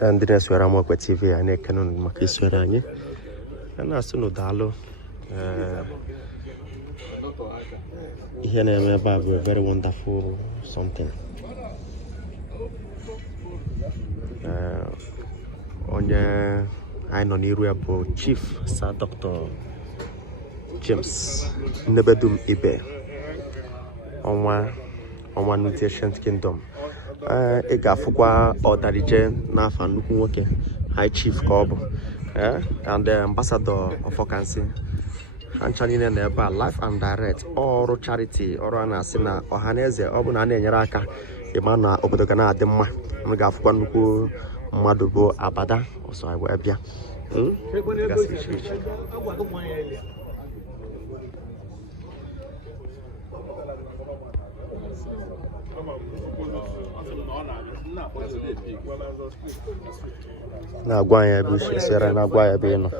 And the rest were more TV and I cannot make it swearing. And as soon as Dalo, here I have a very wonderful something. On the I know about Chief Sir Dr. James Nnebedum Ibe on one nutrition kingdom. I got for order na fan working High Chief Cobb and the ambassador of Okansi. And channel never life and direct or charity or an asina or Hanese or Bunane Yaraka, Imana Obodogana Dema, Megafquanuku Madubo Abada, also I will be. Na Guaya Bush, Sarah Naguaya Beno.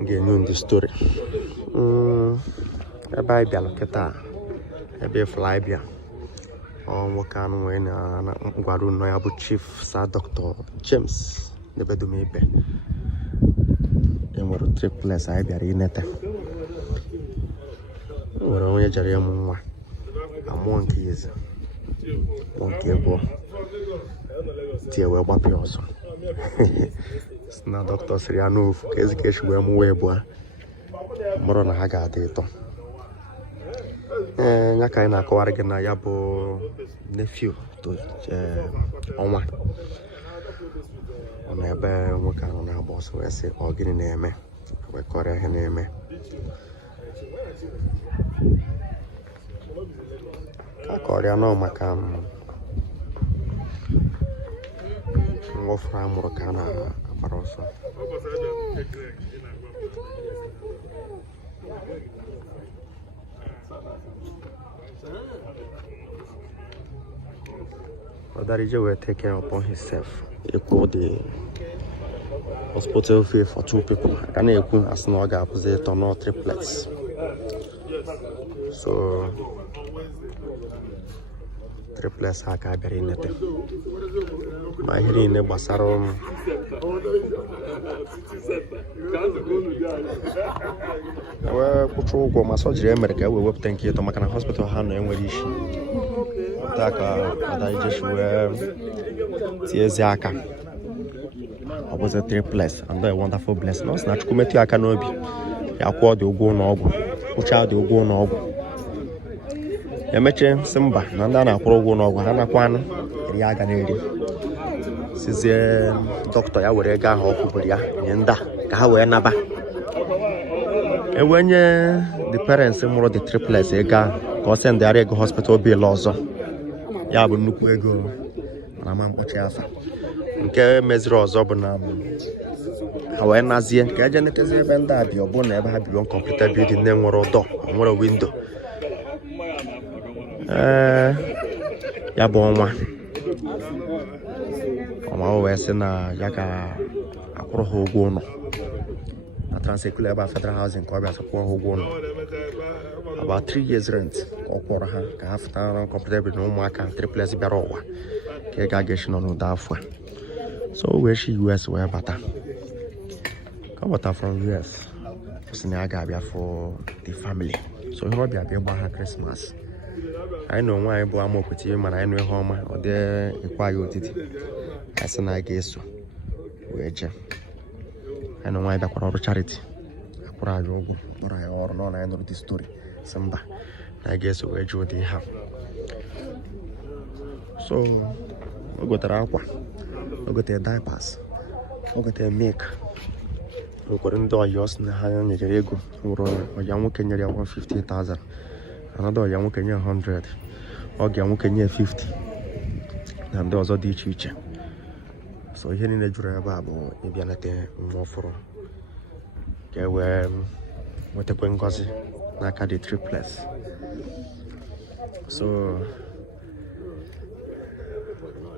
Get you in the story. A Bible, Keta, a be fly beer. On what can when Guadu Noyabu Chief Sir Dr. James Nnebedum Ibe. And what triplets I be in it. We're only a Jariam. I'm 1 keys. 1 cable. Dear, well, what also. It's not Dr. Siriano, Kezikish, where Muebo. Morona Haga data. And Yakina Koaragana Yabo nephew to Oma. On a bear, work on our boss, who I say, or getting name. We call her name. I call her no Macam. Ngofra Murokana Barossa. Odarije will take care upon himself. Equal the hospital fee for 2 people. And equal as no opposite or no triplets. So triplets are carrying it. My hearing a basarum. Well, Patrol go massage America. We will thank you to make a hospital hand and where is she? Taka, I just wear Tiazaka. I was a triplets and a wonderful blessing. No, snatch committee I can be. I called you go no, which out you go no. Emeche Simba, Nandana Progo no, Hanakwan, Yaganeri. Since Doctor Yawarega Hokuria, Yenda, Kawa Naba. And when the parents more the triplets, Ega, consent the Arego Hospital be lozo. Yabu Nukwego, Ramam Ochafa. Okay, Mesro Zobonam. However, Nazi, Gajanet is a vendor, your bone never had been completed building name or door, or a window. Yabonwa. Always in a Yaka Akro Gono. A transecular about federal housing, Koba Gono. About 3 years rent, or Koraha, half town, completed with no marker, triplets Baroa, Kegagation on Udafwa. So, where she US were better. Come out from US. Sinagabia for the family. So, you will be about Christmas. I know why I'm more with you, and I know home or there acquire it. As an I guess so. I know why back for charity. Or I or no, I know this story. Samba. I guess where you they have. So, we got a aqua. We got a diapers. We got a milk. We got into a yours in the high on the Jerego. Or young Kenya 150,000. Another young Kenya 100. Or young Kenya 50. And those are the future. So here in the Jurababo, if you're not more for okay, what the Quengozi, like the triplets. So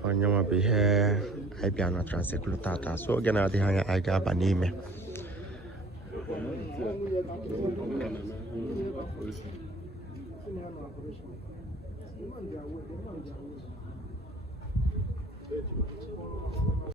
on your be here, I be on a transeclutata. So again, I got a name.